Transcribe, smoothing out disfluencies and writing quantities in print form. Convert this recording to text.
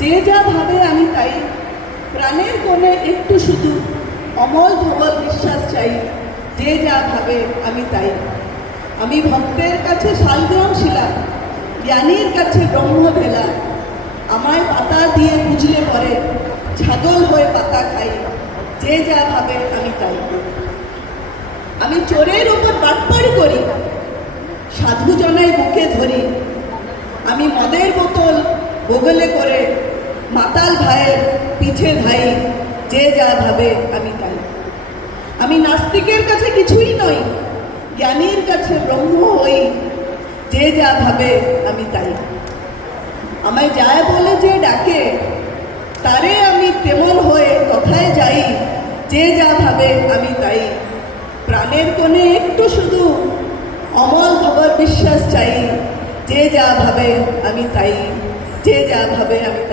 যে যা ভাবে আমি তাই, প্রাণের কোণে একটু শুধু অমল ধবল বিশ্বাস চাই, যে যা ভাবে আমি তাই। আমি ভক্তের কাছে শালগ্রাম শিলা, জ্ঞানীর কাছে ব্রহ্মভেলা। আমায় পাতা দিয়ে বুঝলে পরে ছাগল হয়ে পাতা খাই, যে যা ভাবে আমি তাই। আমি চোরের উপর বাটপাড়ি করি, সাধু জনাই বুকে ধরি। আমি মদের বোতল বগলে করে মাতাল ভাইয়ের পিছে ধাই, যে যা ভাবে আমি তাই। আমি নাস্তিকের কাছে কিছুই নই, জ্ঞানীর কাছে ব্রহ্ম হই, যে যা ভাবে আমি তাই। আমায় যায় বলে যে ডাকে, তারে আমি তেমন হয়ে কথায় যাই, যে যা ভাবে আমি তাই। প্রাণের কোণে একটু শুধু অমল ধবল বিশ্বাস চাই, যে যা ভাবে আমি তাই, যে যা ভাবে আমি তাই।